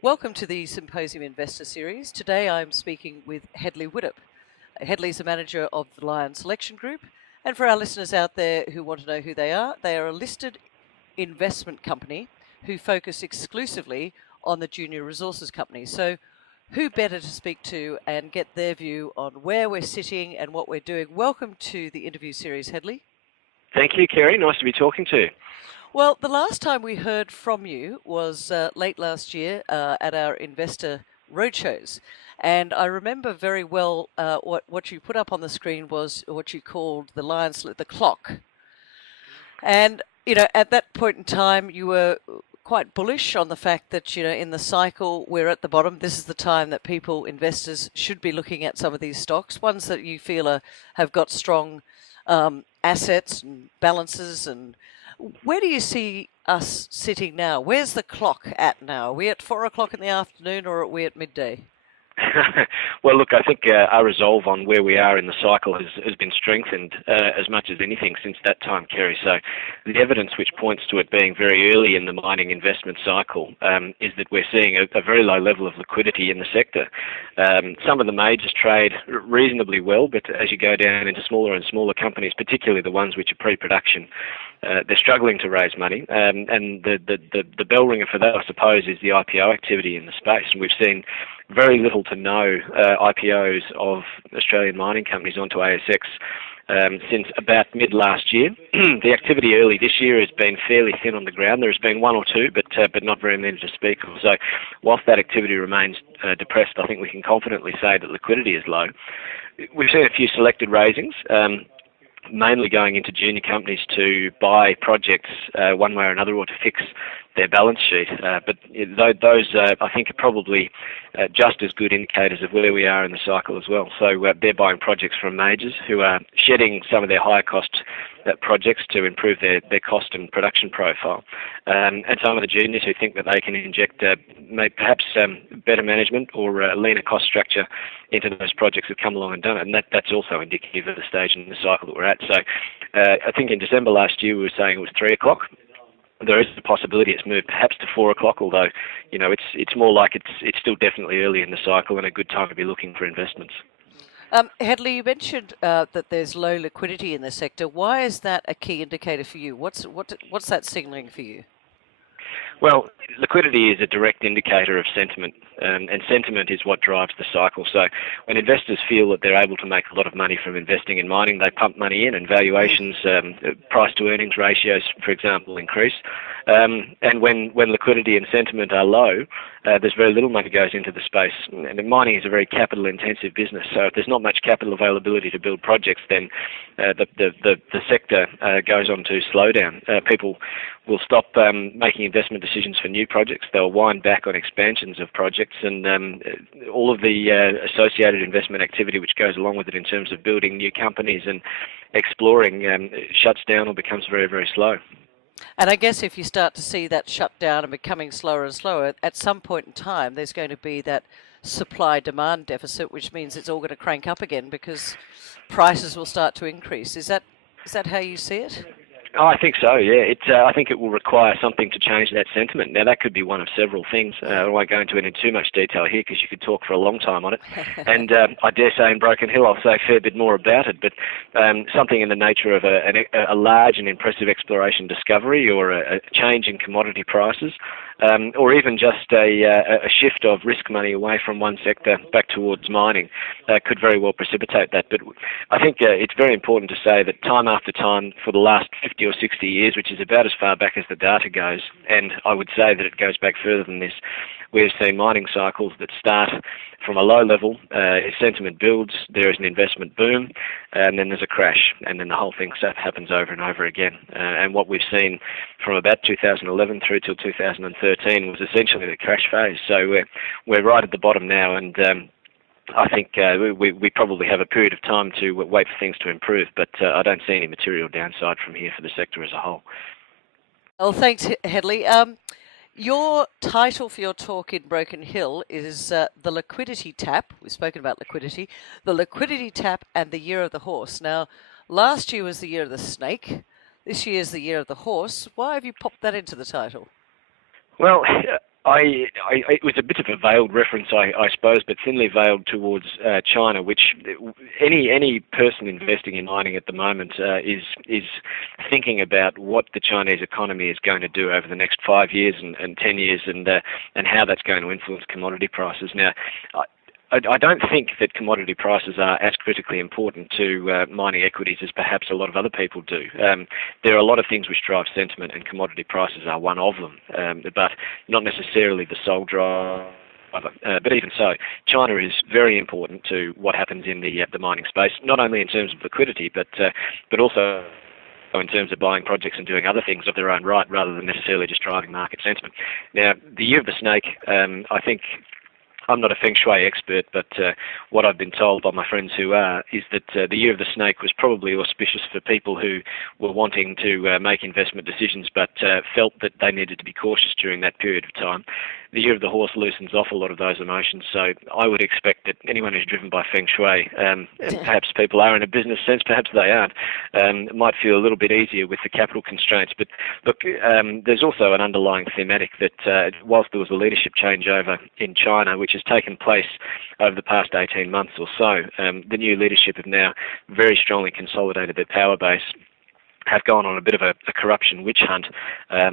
Welcome to the Symposium Investor Series. Today I'm speaking with Hedley Widdup. Hedley's a manager of the Lion Selection Group. And for our listeners out there who want to know who they are a listed investment company who focus exclusively on the junior resources companies. So who better to speak to and get their view on where we're sitting and what we're doing? Welcome to the interview series, Hedley. Thank you, Kerry. Nice to be talking to you. Well, the last time we heard from you was late last year at our investor roadshows. And I remember very well what you put up on the screen was what you called the clock. And, at that point in time, you were quite bullish on the fact that, in the cycle, we're at the bottom. This is the time that investors should be looking at some of these stocks, ones that you feel have got strong assets and balances. And where do you see us sitting now? Where's the clock at now? Are we at 4 o'clock in the afternoon or are we at midday? Well, look, I think our resolve on where we are in the cycle has been strengthened as much as anything since that time, Kerry. So the evidence which points to it being very early in the mining investment cycle is that we're seeing a very low level of liquidity in the sector. Some of the majors trade reasonably well, but as you go down into smaller and smaller companies, particularly the ones which are pre-production, they're struggling to raise money. And the bell ringer for that, I suppose, is the IPO activity in the space. And we've seen very little to no IPOs of Australian mining companies onto ASX since about mid last year. The activity early this year has been fairly thin on the ground. There has been one or two, but not very many to speak of. So whilst that activity remains depressed, I think we can confidently say that liquidity is low. We've seen a few selected raisings, mainly going into junior companies to buy projects one way or another, or to fix their balance sheet. But those, I think, are probably just as good indicators of where we are in the cycle as well. So they're buying projects from majors who are shedding some of their higher cost projects to improve their cost and production profile. And some of the juniors who think that they can inject perhaps better management or a leaner cost structure into those projects have come along and done it. And that's also indicative of the stage in the cycle that we're at. So I think in December last year we were saying it was 3 o'clock. There is a possibility it's moved perhaps to 4 o'clock, although it's more like it's still definitely early in the cycle and a good time to be looking for investments. Hedley, you mentioned that there's low liquidity in the sector. Why is that a key indicator for you? What's that signalling for you? Well, liquidity is a direct indicator of sentiment, and sentiment is what drives the cycle. So when investors feel that they're able to make a lot of money from investing in mining, they pump money in, and valuations, price to earnings ratios, for example, increase. And when liquidity and sentiment are low, there's very little money goes into the space. And mining is a very capital-intensive business, so if there's not much capital availability to build projects, then the sector goes on to slow down. People will stop making investment decisions for new projects. They'll wind back on expansions of projects, and all of the associated investment activity which goes along with it in terms of building new companies and exploring shuts down or becomes very, very slow. And I guess if you start to see that shut down and becoming slower and slower, at some point in time, there's going to be that supply-demand deficit, which means it's all going to crank up again because prices will start to increase. Is that how you see it? Oh, I think so, yeah. I think it will require something to change that sentiment. Now, that could be one of several things. I won't go into it in too much detail here because you could talk for a long time on it. And I dare say in Broken Hill I'll say a fair bit more about it, but something in the nature of a large and impressive exploration discovery, or a change in commodity prices, or even just a shift of risk money away from one sector back towards mining could very well precipitate that. But I think it's very important to say that time after time for the last 50 or 60 years, which is about as far back as the data goes, and I would say that it goes back further than this, we've seen mining cycles that start from a low level, sentiment builds, there is an investment boom, and then there's a crash, and then the whole thing happens over and over again. And what we've seen from about 2011 through till 2013 was essentially the crash phase. So we're right at the bottom now, and I think we probably have a period of time to wait for things to improve, but I don't see any material downside from here for the sector as a whole. Well, thanks, Hedley. Your title for your talk in Broken Hill is The Liquidity Tap. We've spoken about liquidity. The Liquidity Tap and the Year of the Horse. Now, last year was the year of the snake. This year is the year of the horse. Why have you popped that into the title? Well, It was a bit of a veiled reference, I suppose, but thinly veiled towards China, which any person investing in mining at the moment is thinking about what the Chinese economy is going to do over the next 5 years and 10 years, and how that's going to influence commodity prices. Now, I don't think that commodity prices are as critically important to mining equities as perhaps a lot of other people do. There are a lot of things which drive sentiment, and commodity prices are one of them, but not necessarily the sole driver. But even so, China is very important to what happens in the mining space, not only in terms of liquidity, but also in terms of buying projects and doing other things of their own right, rather than necessarily just driving market sentiment. Now, the year of the snake, I think, I'm not a feng shui expert, but what I've been told by my friends who are is that the year of the snake was probably auspicious for people who were wanting to make investment decisions, but felt that they needed to be cautious during that period of time. The year of the horse loosens off a lot of those emotions, so I would expect that anyone who's driven by feng shui, and perhaps people are in a business sense, perhaps they aren't, might feel a little bit easier with the capital constraints. But look, there's also an underlying thematic that whilst there was a leadership changeover in China, which has taken place over the past 18 months or so, the new leadership have now very strongly consolidated their power base, have gone on a bit of a corruption witch hunt,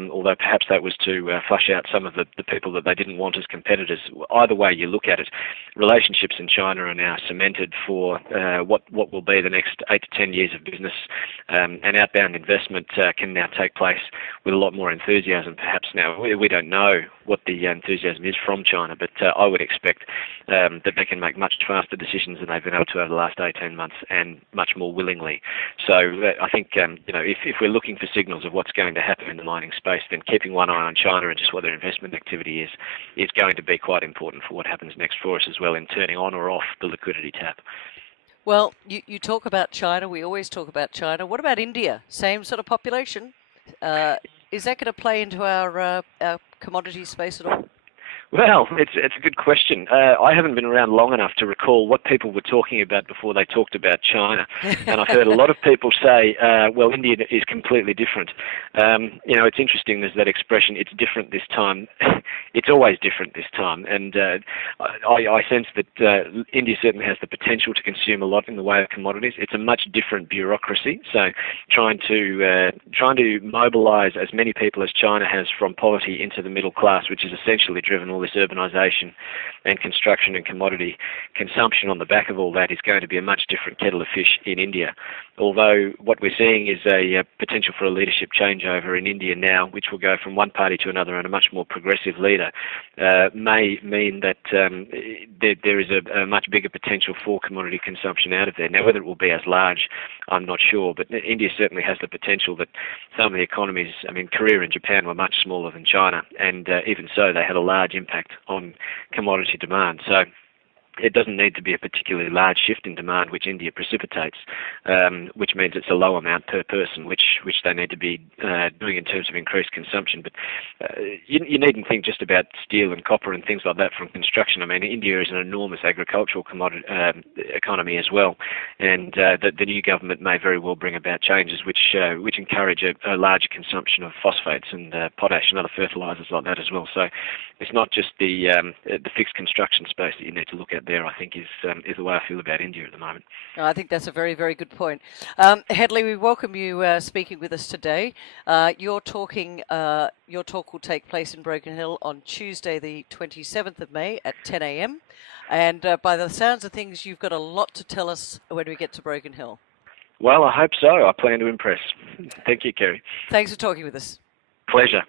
although perhaps that was to flush out some of the people that they didn't want as competitors. Either way you look at it, relationships in China are now cemented for what will be the next 8 to 10 years of business, and outbound investment can now take place with a lot more enthusiasm. Perhaps now we don't know what the enthusiasm is from China, but I would expect that they can make much faster decisions than they've been able to over the last 18 months, and much more willingly. So I think if we're looking for signals of what's going to happen in the mining space, then keeping one eye on China and just what their investment activity is going to be quite important for what happens next for us as well, in turning on or off the liquidity tap. Well, you talk about China. We always talk about China. What about India? Same sort of population. Is that going to play into our commodity space at all? Well, it's a good question. I haven't been around long enough to recall what people were talking about before they talked about China. And I've heard a lot of people say, well, India is completely different. It's interesting, there's that expression, it's different this time. It's always different this time. And I sense that India certainly has the potential to consume a lot in the way of commodities. It's a much different bureaucracy. So trying to mobilise as many people as China has from poverty into the middle class, which is essentially driven all this urbanisation and construction and commodity consumption on the back of all that, is going to be a much different kettle of fish in India. Although what we're seeing is a potential for a leadership changeover in India now, which will go from one party to another and a much more progressive leader, may mean that there is a much bigger potential for commodity consumption out of there. Now, whether it will be as large, I'm not sure, but India certainly has the potential that some of the economies, Korea and Japan were much smaller than China, and even so, they had a large impact on commodity demand. So it doesn't need to be a particularly large shift in demand which India precipitates, which means it's a low amount per person, which they need to be doing in terms of increased consumption. But you needn't think just about steel and copper and things like that from construction. India is an enormous agricultural economy as well, and the new government may very well bring about changes which encourage a larger consumption of phosphates and potash and other fertilisers like that as well. So it's not just the fixed construction space that you need to look at there, I think, is the way I feel about India at the moment. I think that's a very, very good point. Hedley, we welcome you speaking with us today. Your talk will take place in Broken Hill on Tuesday, the 27th of May at 10 a.m. And by the sounds of things, you've got a lot to tell us when we get to Broken Hill. Well, I hope so. I plan to impress. Thank you, Kerry. Thanks for talking with us. Pleasure.